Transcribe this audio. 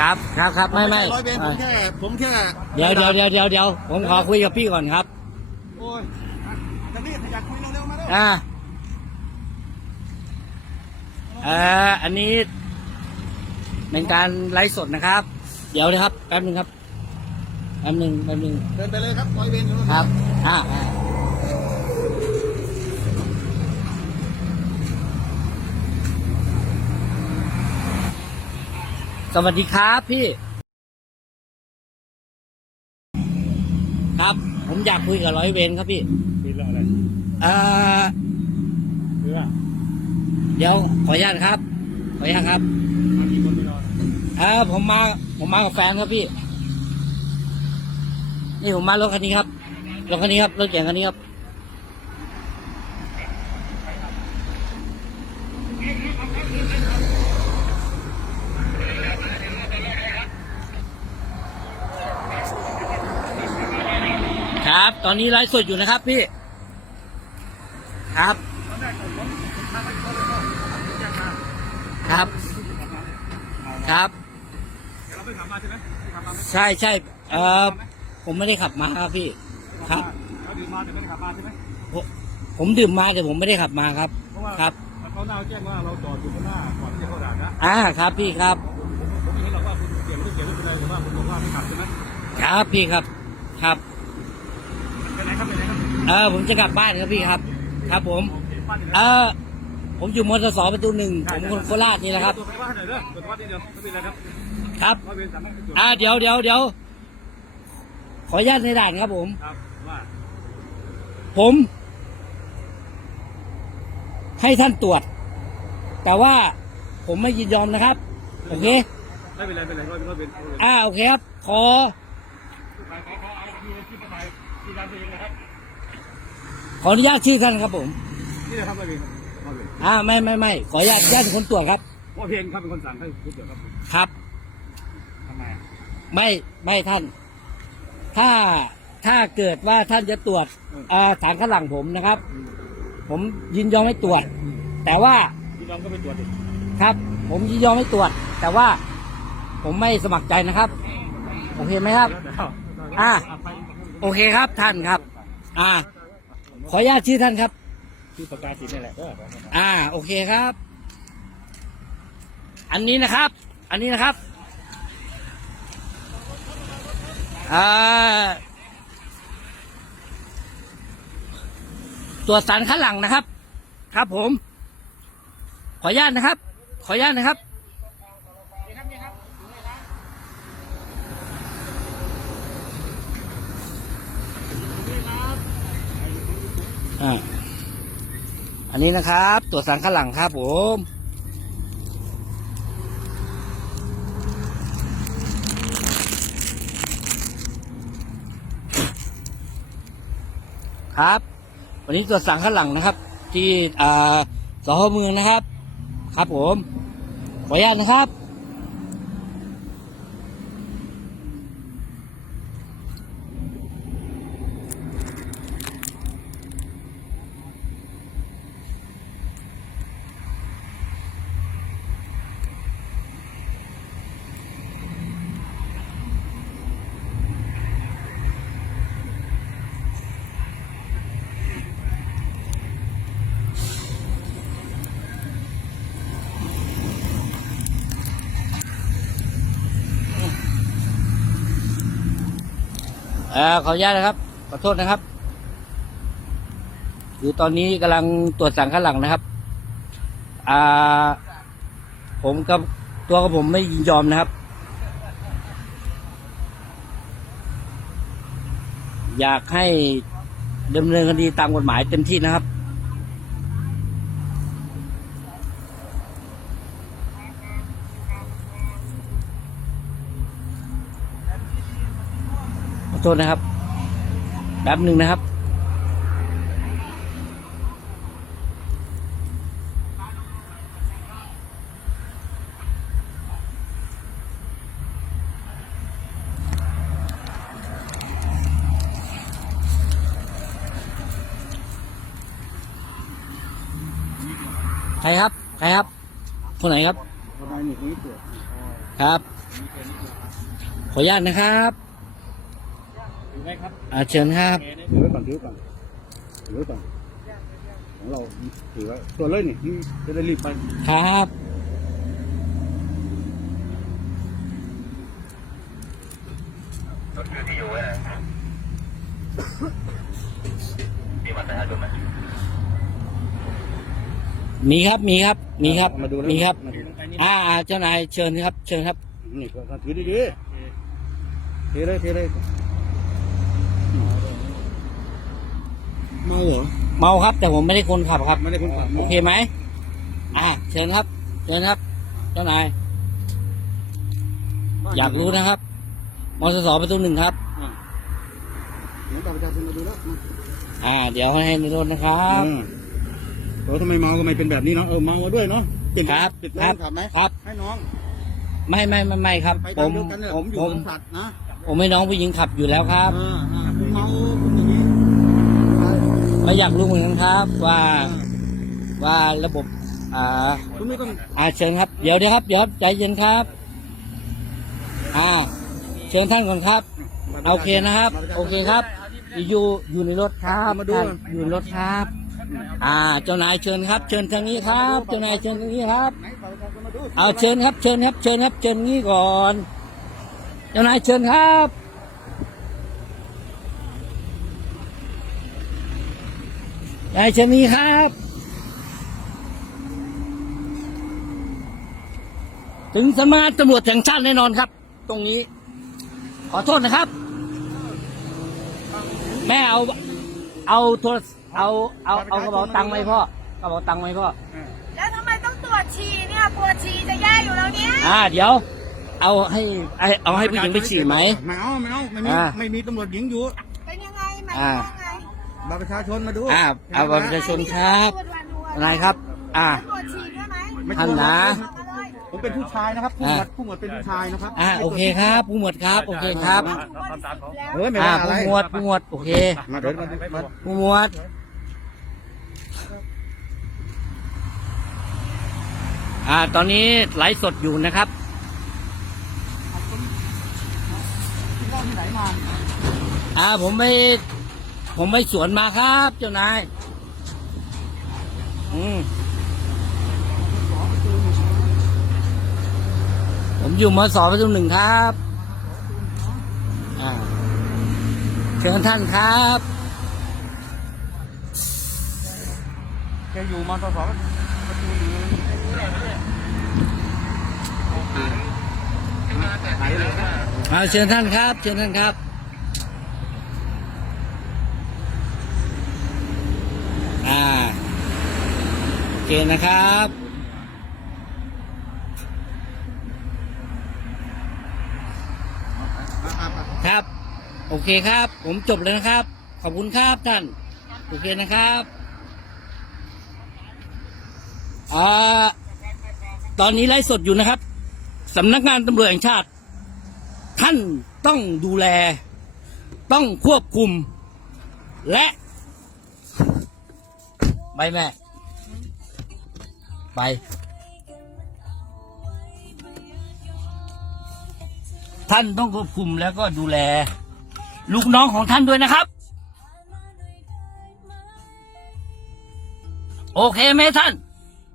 ครับครับครับไม่ไม่ร้อยเวรผมแค่ ผมแค่ เดี๋ยวเดี๋ยวเดี๋ยวเดี๋ยวเดี๋ยวผมขอคุยกับพี่ก่อนครับโอ้ยจะรีบอยากคุยเร็วๆมาเร็วอ่าเอ่ออันนี้เป็นการไลฟ์สดนะครับ เดี๋ยวนะครับแป๊บหนึงครับแป๊บหนึงแป๊บหนึงเดินไปเลยครับร้อยเวรอยู่นู่นครับอ่า สวัสดีครับพี่ ครับ ผมอยากคุยกับร้อยเวรครับพี่มีเรื่องอะไรเอ่อเรื่องเดี๋ยวขออนุญาตครับ ขออนุญาตครับมากี่คนไปนอนเออผมมา ผมมากับแฟนครับพี่ นี่ผมมารถคันนี้ครับรถคันนี้ครับรถเก๋งคันนี้ครับ ตอนนี้ไลฟ์สดอยู่นะครับพี่ ครับ ครับ ครับเราไปขับมาใช่ไหมขับมาไหมใช่ใช่เออผมไม่ได้ขับมาครับพี่ ครับเราดื่มมาแต่ไม่ได้ขับมาใช่ไหมผมผมดื่มมาแต่ผมไม่ได้ขับมาครับเพราะว่าครับเขาหน้าแจ้งว่าเราจอดอยู่ข้างหน้าก่อนที่จะเข้าด่านนะอ่าครับพี่ครับผมไม่เห็นหรอกว่าคุณเกี่ยวไม่เกี่ยวไม่เป็นไรแต่ว่าคุณบอกว่าไม่ขับใช่ไหมครับพี่ครับ ครับไปไหน ครับไปไหนครับเออผมจะกลับบ้านครับพี่ครับ ครับผมโอเคปั้นเออผมอยู่มอเตอร์สอประตูหนึ่งผมคนโคราชนี่แหละครับตัวไปว่าหน่อยเด้อตัววัดนิดเดียวไม่เป็นไรครับครับ ร้อยเวรสามารถจุดอ่าเดี๋ยวเดี๋ยวเดี๋ยวขออนุญาตในด่านครับผม ครับว่าผม ให้ท่านตรวจ แต่ว่าผมไม่ยินยอมนะครับ โอเค ไม่เป็นไรไม่เป็นไรร้อยเวรร้อยเวรร้อยเวรอ่าโอเคครับ ขอ ไปขอขอเอาที่ที่ไปที่ ร้านตัวเองนะครับ ขออนุญาตชื่อท่านครับผม นี่นะครับร้อยเวรร้อยเวรอ่าไม่ไม่ไม่ขออนุญาตญาติคนตรวจครับว่าเพนครับเป็นคนสั่งให้พูดเดี๋ยวครับครับ ทำไมอะไม่ไม่ท่าน ถ้าถ้าเกิดว่าท่านจะตรวจอ่าฐานข้างหลังผมนะครับผมยินยอมให้ตรวจแต่ว่าพี่น้องก็ไปตรวจดิครับ ผมยินยอมให้ตรวจ แต่ว่าผมไม่สมัครใจนะครับ โอเคไหมครับเดี๋ยวอะ ไป โอเคครับท่านครับ อ่า ขออนุญาตชื่อท่านครับที่ประกาศสิทธิ์นี่แหละเอออ่า โอเคครับ อันนี้นะครับ อันนี้นะครับอ่าตรวจสารคัดหลังนะครับ ครับผม ขออนุญาตนะครับ ขออนุญาตนะครับ อ่าอันนี้นะครับตรวจสารคัดหลังครับผมครับ วันนี้ตรวจสารคัดหลังนะครับ ที่อ่าสพเมืองนะครับ ครับผม ขออนุญาตนะครับ เออขออนุญาตนะครับ ขอโทษนะครับ คือตอนนี้กำลังตรวจสั่งข้างหลังนะครับ อ่า ผมกับตัวกับผมไม่ยินยอมนะครับ อยากให้ดำเนินคดีตามกฎหมายเต็มที่นะครับ โทษนะครับแป๊บหนึ่งนะครับ ใครครับ ใครครับ คนไหนครับทำไมหนีตรงนี้ตรวจครับ ขออนุญาตนะครับ ไหมครับอ่าเชิญครับเมได้ถือไว้ก่อนถือไว้ก่อนถือไว้ก่อนของเราถือไว้ตัวเลยนี่นี่จะได้รีบไปครับมีครับมีครับมีครับมาดูแล้วมีครับมาดูอ่าอ่าเจ้านายเชิญครับ เชิญครับ นี่ก็ถือดีๆเทเลยเทเลยเมา เหรอเมาครับแต่ผมไม่ได้คนขับครับ ไม่ได้คนขับโอเคไหมอ่าเชิญครับเชิญครับเจ้านายอยากรู้นะครับมสสประตูหนึ่งครับอะเดี๋ยวบัตรประชาชนมาดูแล้วมาอ่าเดี๋ยวให้ในรถนะครับอ่าเออทำไมเมาก็ไม่เป็นแบบนี้เนาะเออเมามาด้วยเนาะติดครับติดคแล้รัวบขับไหมครับ ให้น้อง ไม่ไม่ไม่ไม่ครับไปผตามมเดียวกันเนี่ยผผมมอยู่ผมบริษัทนะผมให้น้องผู้หญิงขับอยู่แล้วครับ อ่าอ่าคุณเมาคุณอย่างนี้ ไม่อยากรู้เหมือนกันครับว่าว่าระบบ อ่าคุณไม่ต้องอ่าเชิญครับ เดี๋ยวเดี๋ยวครับเดี๋ยวใจเย็นครับ อ่า เชิญท่านก่อนครับ โอเคนะครับ โอเคครับ อยู่อยู่ในรถครับท่านอยู่ในรถครับ อ่า เจ้านายเชิญครับ เชิญทางนี้ครับ เจ้านายเชิญทางนี้ครับไหนบัตรประชาชนมาดูเอาเชิญครับ เชิญครับ เชิญครับ เชิญนี้ก่อน เจ้านายเชิญครับ นายเชิญนี้ครับ ถึงสำนักงานตำรวจแห่งชาติแน่นอนครับ ตรงนี้ ขอโทษนะครับ แม่เอา เอาโทรเอาเอาเอากระเป๋าตังค์ไหมพ่อกระเป๋าตังค์ไหมพ่อแล้วทำไมต้องตรวจฉี่เนี่ยปวดฉี่จะแย่อยู่แล้วเนี่ยอ่าเดี๋ยว เอาให้ให้เอาให้ผู้หญิงไปฉี่ไหมไม่เอาไม่เอาไม่มีอ่าไม่มีตำรวจหญิงอยู่เป็นยังไงหมายอ่าความว่าไง บัตรประชาชนมาดูอ่าเอาบัตรประชาชนครับตวจวันวัวนายครับ อ่าตรวจฉี่ด้วยไหมไม่ท่านกลัวนะเอามาเลยผมเป็นผู้ชายนะครับผู้หมวดผู้หมวดเป็นผู้ชายนะครับอ่าโอเคครับผู้หมวดครับโอเคครับคุณบริสุทธิ์แล้วเฮ้ยไม่อ่าว่าอะไรผู้หมวดผู้หมวดโอเคมาเดินมามาผู้หมวดอ่าตอนนี้ไลฟ์สดอยู่นะครับที่ไหนมาอ่าผมไม่ ผมไม่สวนมาครับ เจ้านาย อืมผมอยู่มสประตูหนึ่งครับ อ่า เชิญท่านครับแกอยู่มาสอสอประตูหนึ่งไหนเลยนะเอาเชิญท่านครับ เชิญท่านครับ อ่า โอเคนะครับ ครับ โอเคครับ ผมจบเลยนะครับ ขอบคุณครับท่าน โอเคนะครับอ่าตอนนี้ไลฟ์สดอยู่นะครับสำนักงานตำรวจแห่งชาติ ท่านต้องดูแล ต้องควบคุม และไปแม่ ไป ท่านต้องควบคุมแล้วก็ดูแล ลูกน้องของท่านด้วยนะครับ โอเคไหมท่าน